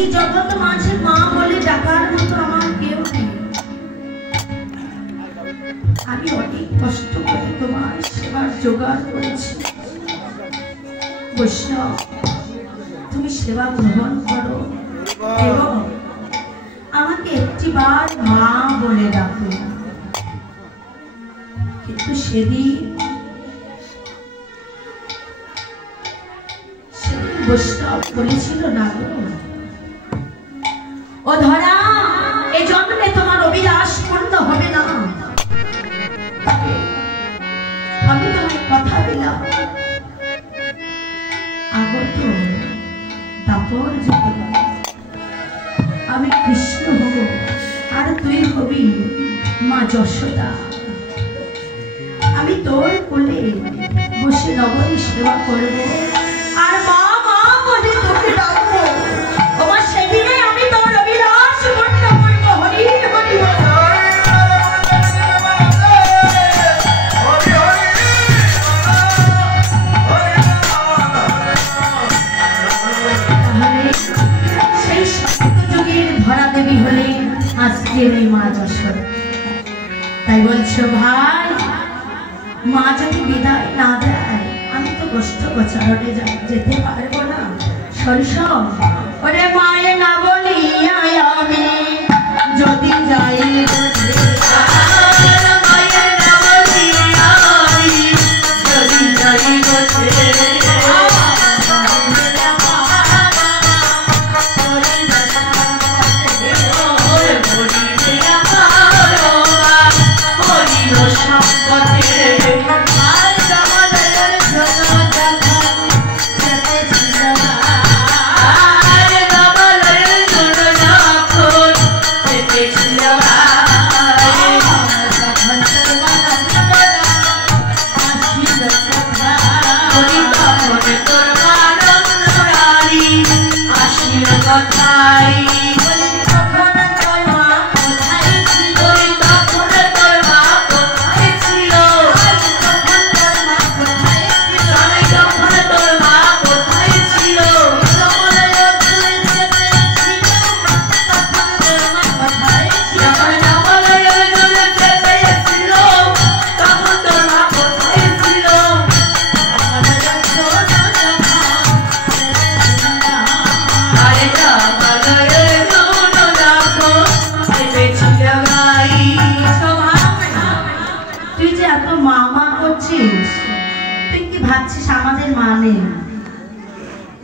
এই জগৎ মাঝে মা বলে ডাকার মতো আমার কেউ নেই। আমি অনেক কষ্ট করে তোমার সেবার জোগাড় করেছি। বৈষ্ণব, তুমি সেবা গ্রহণ করো এবং আমাকে একটিবার মা বলে ডাকো। কিন্তু সেদিন বৈষ্ণব বলেছিল, না গো ও ধরা, এ জন্মে তোমার অভিলাষ পূর্ণ হবে না। আমি তোমায় কথা দিলাম, আগত তারপর যুগে আমি কৃষ্ণ হব আর তুই হবি মা যশোদা। আমি তোর কোলে বসে নবনী সেবা করব আর মা মা বলে তোকে ডাকবো। তোমার সেদিনে আমি তোর অভিলাষ পূর্ণ করব। হরি হরি সেই সত্যযুগের ধরা দেবী হলে আজকের এই মা যশোদা। তাই বলছো ভাই, মা যদি বিদায় না দেয় আমি তো কষ্ট গোচারণে যেতে পারবো না। সরিষম ওরে মায়ে না বলি আমি যদি যাই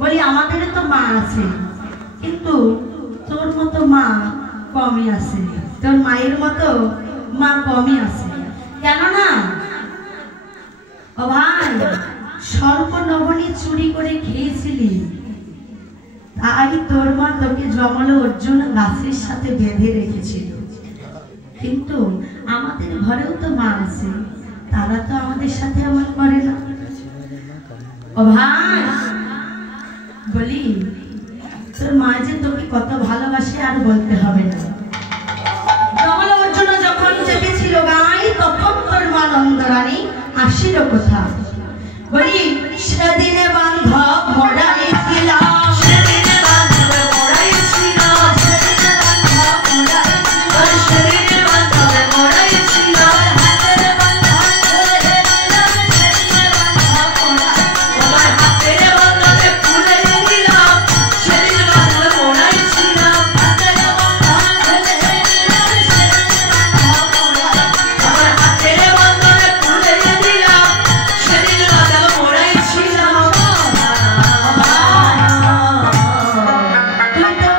বলি আমাদের তো মা আছে, কিন্তু তোর মতো মা কমই আছে, তোর মায়ের মতো মা কমই আছে। কেননা ও ভাই, স্বল্প নবনী চুরি করে খেয়েছিলি, তাই তোর মা তোকে জমালো অর্জুন গাছের সাথে বেঁধে রেখেছিল। কিন্তু আমাদের ঘরেও তো মা আছে, তারা তো আমাদের সাথে এমন করে না। ও ভাই বলি, তোর মা যে তোকে কত ভালোবাসে আর বলতে হবে না। জমাল অর্জুন যখন চেপেছিল গাই, তখন তোর মা নন্দরানী আসিল কোথা। বলি সেদিনে বান্ধব মোড়াই ছিল, সেদিনে বান্ধব মোড়াই ছিল, সেদিনে বান্ধব মোড়াই ছিল, সেদিনে বান্ধব মোড়াই ছিল, হাতের বান্ধব ধরে দিলাম, সেদিনে বান্ধব মোড়াই, তোমার হাতের বান্ধব খুলে দিলাম, সেদিনে বান্ধব মোড়াই ছিল, হাতের বান্ধব ধরে দিলাম, সেদিনে বান্ধব মোড়াই, তোমার হাতের বান্ধব খুলে দিলাম, সেদিনে বান্ধব মোড়াই ছিল। তুই তো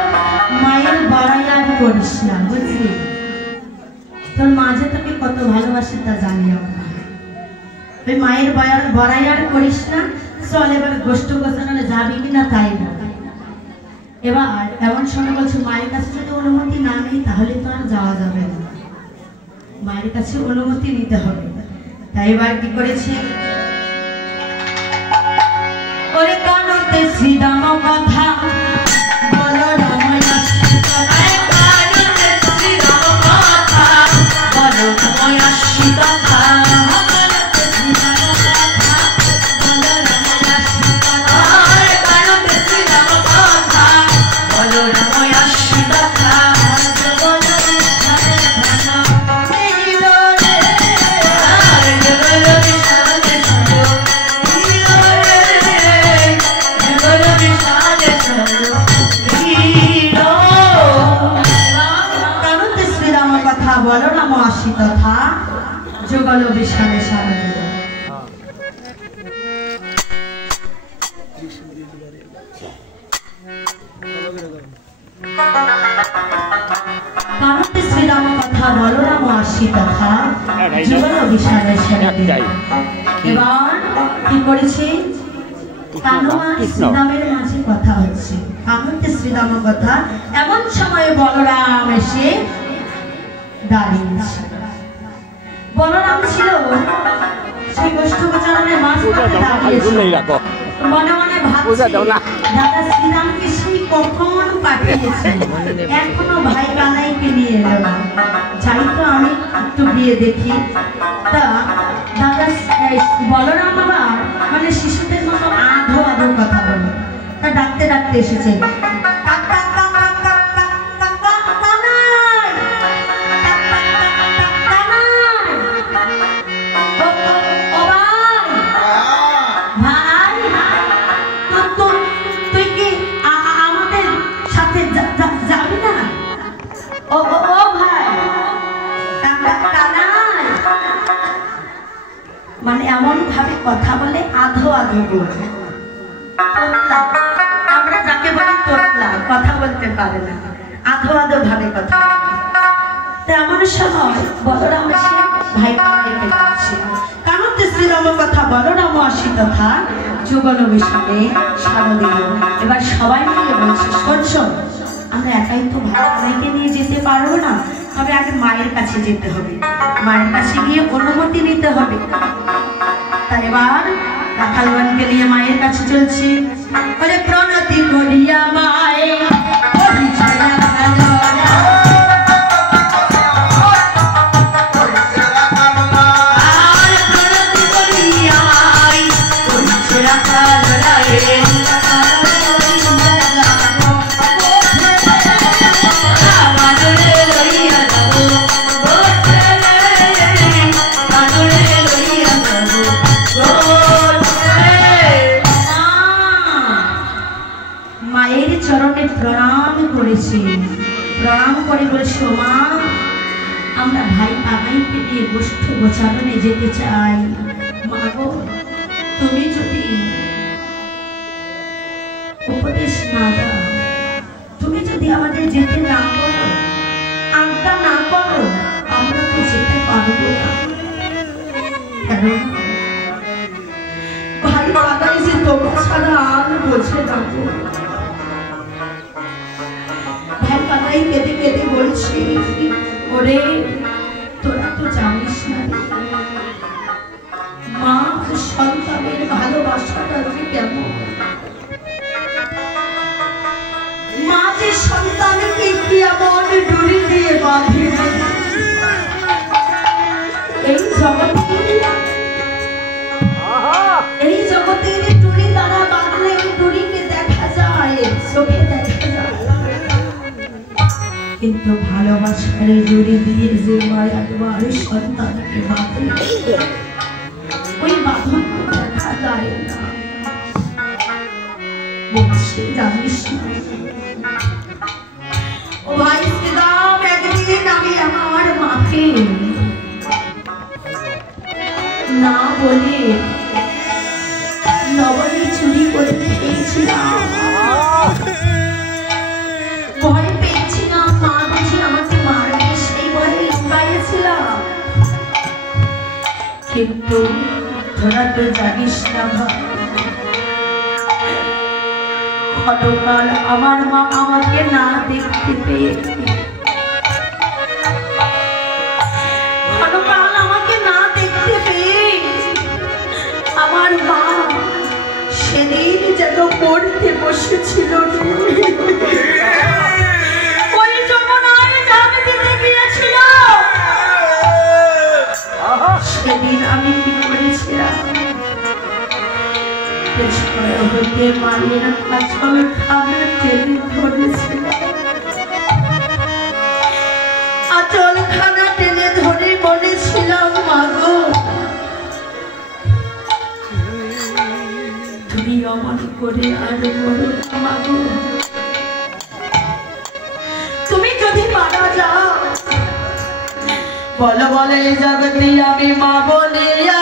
মায়ের বড়াই আর করিস না, বুঝলি? তোর মা যে তোকে কত ভালোবাসে তা জানি আমরা। ওই মায়ের বড়াই আর করিস না। চল এবার গোষ্ঠ গোছানো যাবি কিনা তাই না। এবার এমন সময় বলছে, মায়ের কাছে যদি অনুমতি না নেই তাহলে তো আর যাওয়া যাবে না, মায়ের কাছে অনুমতি নিতে হবে। তাই এবার কি করেছে, ওরে কানতে শ্রীরাম কথা বলো রামায়ণ, কানতে শ্রীরাম কথা বলো রামায়ণ কথা, কানতে শ্রীরাম কথা বলো রামায়ণ কথা, কানতে শ্রীরাম কথা বলো রামায়ণ বলরাম আসি তথা যুগল বিশালে সারদিল। কারণে শ্রীরাম কথা বলরাম আসি তথা যুগল বিশালে সারদিল। এবার কি করেছে? শ্রীরামের মাঝে কথা হচ্ছে, কানতে শ্রীরাম কথা। এমন সময় বলরাম এসে দাঁড়িয়েছে। বলরাম ছিল সেই গোষ্ঠোপচারণের মাঝখানে দাঁড়িয়েছে। মনে মনে ভাবছে দাদা শ্রীরামকে সেই কখন পাঠিয়েছে, এখনো ভাই কানাইকে নিয়ে এলো না। যাই তো আমি একটু গিয়ে দেখি। তা দাদা বলরাম বাবা মানে শিশুদের মতো আধো আধো কথা বলে। তা ডাকতে ডাকতে এসেছে, মানে এমন ভাবে কথা বলে আধো আধো বলে। আমরা যাকে বলি তোতলা, কথা বলতে পারে না, আধো আধো ভাবে কথা। এমন সময় বলরাম এসে ভাই কানাইকে ডাকছে। কানতে শ্রীরাম কথা বলরাম আসি তথা যুগল বিশালে সারদিল। এবার সবাই মিলে বলছে, শোন শোন, আমরা একাই তো ভাই কানাইকে নিয়ে যেতে পারবো না, তবে আগে মায়ের কাছে যেতে হবে, মায়ের কাছে গিয়ে অনুমতি নিতে হবে। তাই এবার রাখালগণকে নিয়ে মায়ের কাছে চলছি। বলে প্রণতি করিয়া মায়ে প্রণাম করে বলছো, মা আমরা ভাই কানাইকে নিয়ে গোষ্ঠোপচারণে যেতে চাই। মা গো, তুমি যদি উপদেশ না দাও, তুমি যদি আমাদের যেতে না করো, আজ্ঞা না করো, আমরা তো যেতে পারবো না। ভাই কানাই যে তোমার ছাড়া আর বোঝে না। কেঁদে কেঁদে বলছি, ওরে তোরা তো জানিস না মা সন্তানের ভালোবাসাটা যে কেমন। মা যে সন্তানকে কি এমন ডুরি দিয়ে বাঁধে। এই জগতের ডুরি দ্বারা বাঁধলে ডুরিকে দেখা যায়, চোখে দেখা যায়, কিন্তু ভালোবাসার জুড়ে দিয়ে যে মায়া তোমার সন্তানকে বাঁধে, ওই বাঁধন দেখা যায় না। বলছে জানিস ও ভাই শ্রীরাম, একদিন আমি আমার মাকে না বলে লবণে চুরি করে খেয়েছিলাম। ভয় পেয়েছিলাম মা বুঝি আমাকে মারবে, সেই ভয়ে লুকাইয়েছিলাম। কিন্তু তোরা তো জানিস না ভাই, গতকাল আমার মা আমাকে না দেখতে পেয়ে, গতকাল আমাকে না দেখতে পেয়ে আমার মা সেদিন যেন পড়তে বসেছিল। ওই যমুনায় ডাব দিতে গিয়েছিল। সেদিন আমি কি করেছিলাম, হইতে মায়ের আঁচল খানা টেনে ধরেছিলাম। আঁচল খানা টেনে ধরে বলেছিলাম, মা গো তুমি অমন করে আর বলো না মা গো, তুমি যদি মারা যাও বল বলে জগতি আমি মা বলিয়া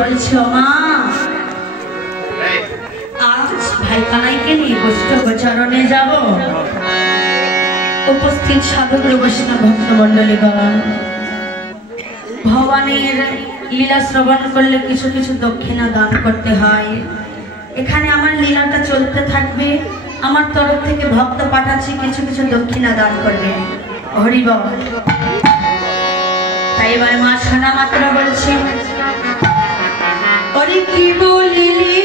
বলছি ও মা, আজ ভাই কানাইকে নিয়ে বৈষ্ণব গোচরণে যাব। উপস্থিত সাধক বৈষ্ণব ভক্তমণ্ডলীগণ, ভগবানের লীলা শ্রবণ করলে কিছু কিছু দক্ষিণা দান করতে হয়। এখানে আমার লীলাটা চলতে থাকবে, আমার তরফ থেকে ভক্ত পাঠাচ্ছি, কিছু কিছু দক্ষিণা দান করবে। হরি বল। তাই এবার মা শোনা মাত্র বলছে, ওরে কি বলিলি